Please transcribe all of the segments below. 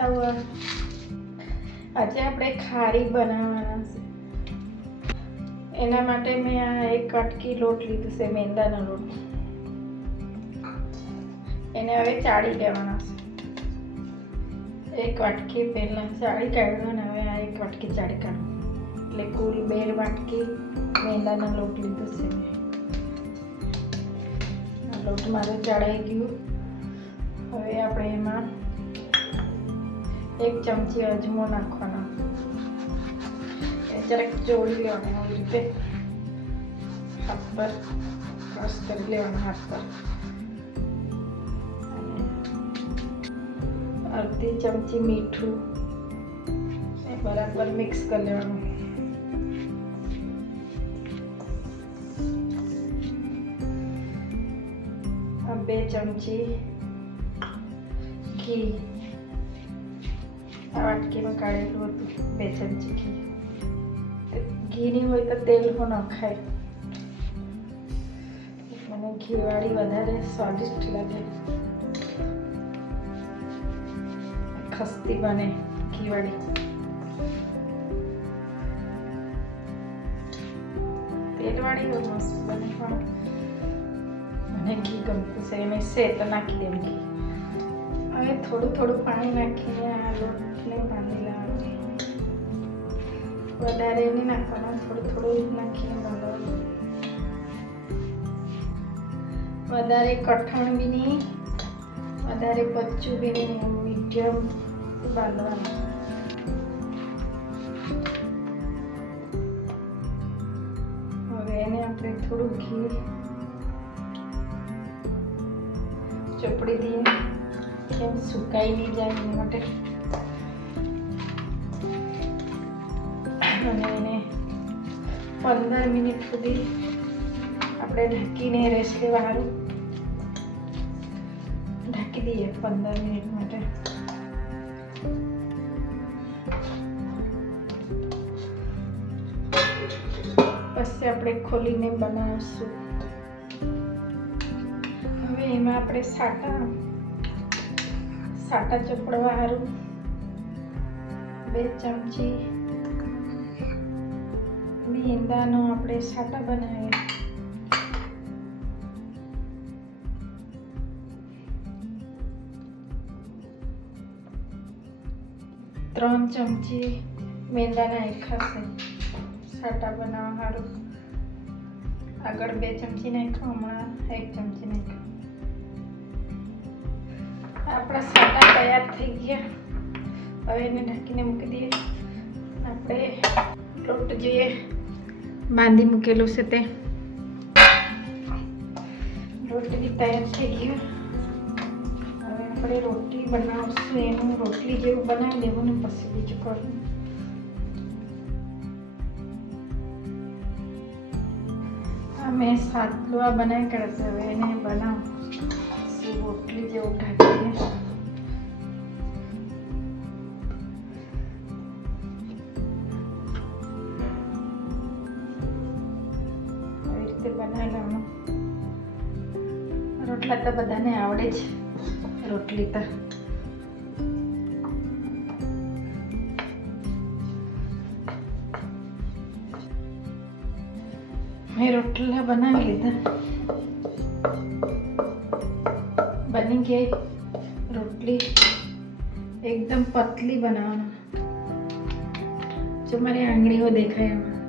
બતાવવા આજે આપણે ખારી બનાવવાના છે. એના માટે મેં આ એક કટકી લોટ લીધું છે, મેંદાનો લોટ. એને હવે ચાળી લેવાના છે. એક વાટકી પહેલાં ચાળી કાઢ્યો અને હવે આ એક વાટકી ચાળી કાઢું. એટલે કુલ બે વાટકી મેંદાનો લોટ લીધો છે મેં. લોટ મારો ચડાઈ ગયું. હવે આપણે એમાં એક ચમચી અજમો નાખવાનો એ જરાક જોડી લેવાનો આવી રીતે હાથ પર ક્રશ કરી લેવાનો હાથ પર અને અડધી ચમચી મીઠું એ બરાબર મિક્સ કરી લેવાનું આ બે ચમચી ઘી આ વાટકીમાં કાઢેલું હતું બે ચમચી ઘીની હોય તો તેલ પણ નખાય મને ઘીવાળી વધારે સ્વાદિષ્ટ લાગે. ખસ્તી બને ઘીવાળી. તેલવાળી બહુ મસ્ત બને પણ. મને ઘી ગમતું છે, એમ સેત નાખી દેવું ઘી. હવે થોડું થોડું પાણી નાખીને આ લોટને બાંધી લેવાનું. વધારે નહીં નાખવાનું, થોડું થોડું નાખીને બાંધવાનું વધારે કઠણ બી નહીં, વધારે પચ્ચું બી નહીં, મીડિયમ બાંધવાનું. એને આપણે થોડું ઘી, ચોપડી દઈએ કેમ સુકાઈ નહીં જાય એના માટે અને એને પંદર મિનિટ સુધી આપણે ઢાંકીને રહેશે બહાર ઢાંકી દઈએ પંદર મિનિટ માટે પછી આપણે ખોલીને બનાવીશું હવે એમાં આપણે સાટા સાટા ચોપડવા સારું બે ચમચી મેંદાનો આપણે સાટા બનાવીએ. ત્રણ ચમચી મેંદાના એખાશે સાટા બનાવવા સારું આગળ બે ચમચી નાખ્યો, હમણાં એક ચમચી. આપણા સાટા તૈયાર થઈ ગયા. હવે એને ઢાંકીને મૂકી દઈએ. આપણે લોટ જોઈએ બાંધી મૂકેલું છે તે. રોટલી તૈયાર થઈ ગયું હવે આપણે રોટલી બનાવશું. એનું રોટલી જેવું બનાવી દેવું ને પછી બીજું કરવું મેં સાતલું આ બનાવી કરશે હવે એને બનાવું. રોટલા તો બધાને આવડે જ રોટલી તો. મેં રોટલા બનાવી લીધા. બની ગઈ રોટલી. એકદમ પતલી બનાવવાનું. જો મારી આંગળીઓ દેખાય એમાં.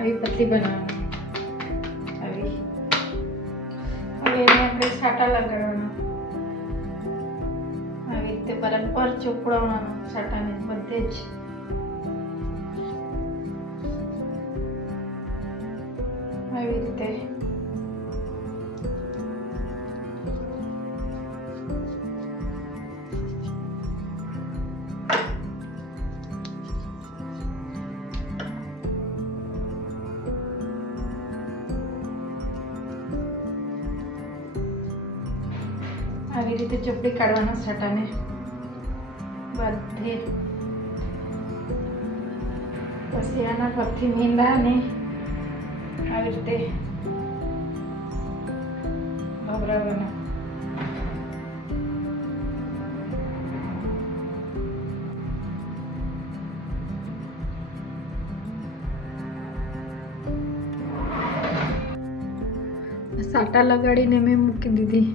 આવી પતલી બનાવવાની. એને આપણે સાટા લગાડવાના આવી રીતે બરાબર ચોપડાવવાનો આવી રીતે ચપડી કાઢવાના સટાને બધે. પછી આના પરથી મીંડાને આવી રીતે ભભરાવાના સાટા લગાડીને મેં મૂકી દીધી.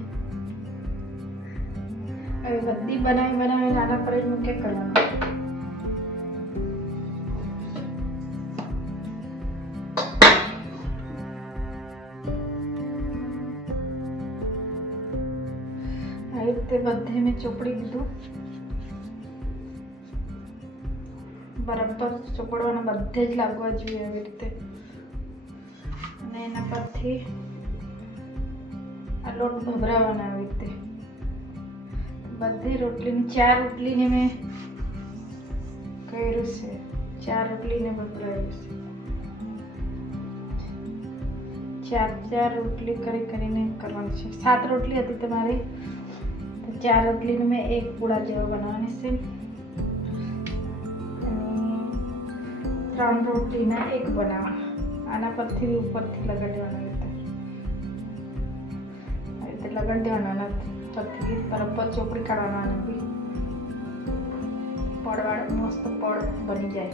હવે બનાવી બનાવી નાના પર જ મૂકે કરવાનું? આવી રીતે બધે મેં ચોપડી દીધું. બરાબર ચોપડવાના બધે જ લાગવા જોઈએ આવી રીતે. અને એના પરથી આ લોટ ભભરાવાના બધી રોટલીની, ચાર રોટલીને મેં કર્યું છે. ચાર રોટલીને ભભરાયું છે ચાર ચાર રોટલી કરી કરીને કરવાની છે. સાત રોટલી હતી તમારી. ચાર રોટલીને મેં એક પૂડા જેવા બનાવવાની છે. ત્રણ રોટલીના એક બનાવવા આના પરથી ઉપરથી લગાડવાના રીતે લગાડી દેવાના આના પરથી બરાબર ચોપડી કાઢવાના નથી પડવાળ મસ્ત પડ બની જાય.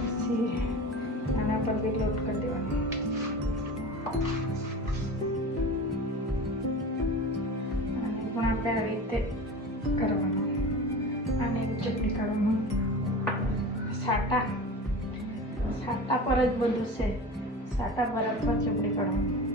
પછી આના પર બી લોટ કરી દેવાનો. આને પણ આપણે આવી રીતે કરવાનું. અને ચટણી કાઢવાનું. સાટા. સાટા પર જ બધું છે સાટા બરાબર ચપડી કાઢવાનું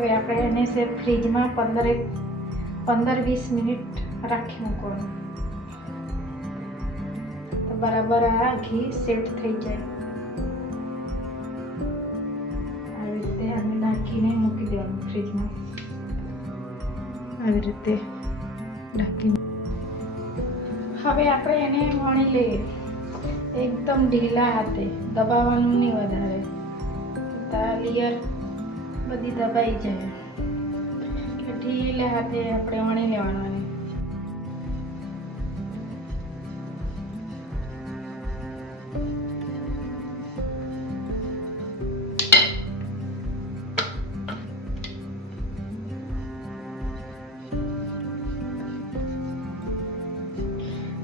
હવે આપણે એને છે ફ્રીજમાં પંદર એક પંદર વીસ મિનિટ રાખી મૂકવાનું. તો બરાબર આ ઘી સેટ થઈ જાય. આવી રીતે અમે ઢાંકીને મૂકી દેવાનું ફ્રીજમાં. આવી રીતે ઢાંકીને. હવે આપણે એને વણી લઈએ. એકદમ ઢીલા હાથે. દબાવવાનું નહીં વધારે. તો આ લેયર બધી દબાઈ જાય. એટલે ઢીલે હાથે આપણે વણી લેવાનું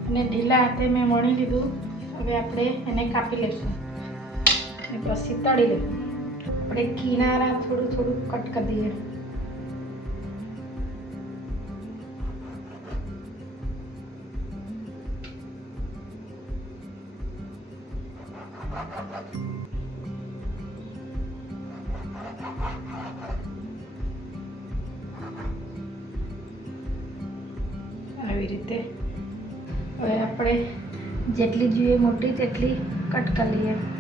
અને ઢીલા હાથે મેં વણી લીધું. હવે આપણે એને કાપી લઈશું પછી તળી લઈશું આપણે કિનારા થોડું થોડું કટ કરી દઈએ. આવી રીતે. હવે આપણે જેટલી જોઈએ મોટી, તેટલી કટ કરી લઈએ.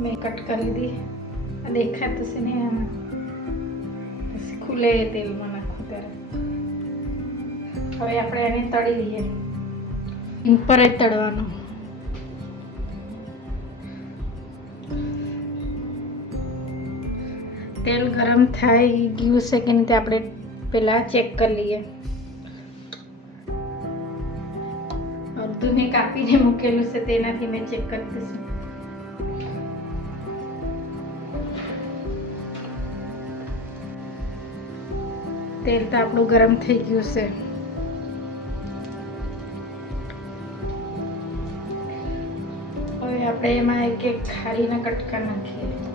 મેં કટ કરી દી દેખાતું છે ને આમાં પછી ખુલે તેલમાં નાખું ત્યારે હવે આપણે એને તળી લઈએ ઉપર જ તળવાનું તેલ ગરમ થાય ગયું છે કે નહીં તે આપણે પહેલાં ચેક કરી લઈએ અડધું કાપીને મૂકેલું છે તેનાથી મેં ચેક કરી દઈશું. તેલ તો આપણું ગરમ થઈ ગયું છે. હવે આપણે એમાં એક એક ખારીના કટકા નાખીએ.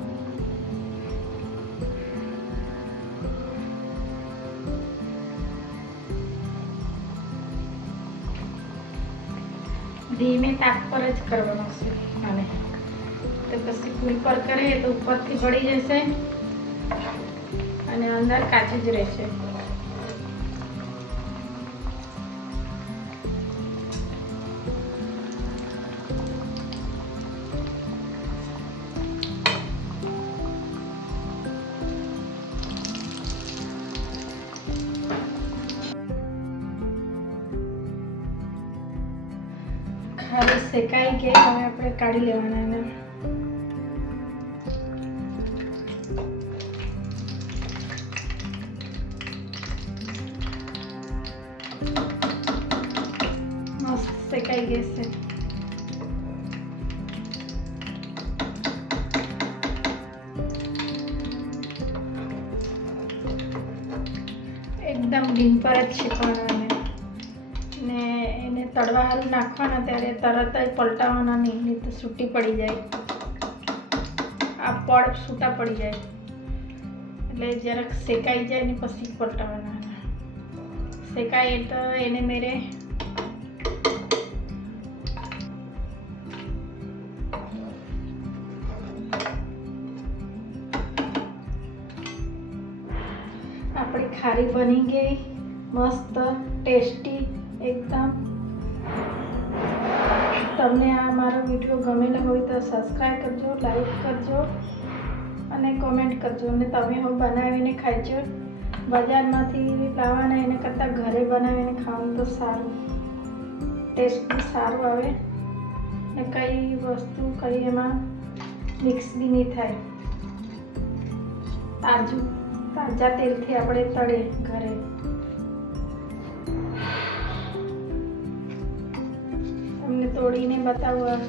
ધીમે તાપ પર જ કરવાનો છે આને. તો પછી ફૂલ કરીએ તો ઉપરથી પડી જશે અને અંદર કાચું જ રહેશે. શેકાઈ ગયા હવે આપણે કાઢી લેવાના એને. મસ્ત શેકાઈ ગયા છે. એકદમ ડીમ જ છે એને. ને એને તળવા નાખવાના, ત્યારે તરત જ પલટાવવાના નહીં નહીં તો છૂટી પડી જાય. આ પડ છૂટા પડી જાય. એટલે જરાક શેકાઈ જાય ને પછી પલટાવવાના શેકાય તો એને મેરે આપણી ખારી બની ગઈ. મસ્ત, ટેસ્ટી. એકદમ તમને આ મારો વીડિયો ગમેલો હોય તો સબસ્ક્રાઈબ કરજો લાઈક કરજો અને કોમેન્ટ કરજો. અને તમે હવે બનાવીને ખાઈજો. બજારમાંથી લાવવાના એના કરતાં ઘરે બનાવીને ખાવાનું તો સારું. ટેસ્ટ સારું આવે. ને કઈ વસ્તુ કઈ એમાં મિક્સ બી નહીં થાય. તાજું, તાજા તેલથી આપણે તળે ઘરે. તોડીને બતાવવા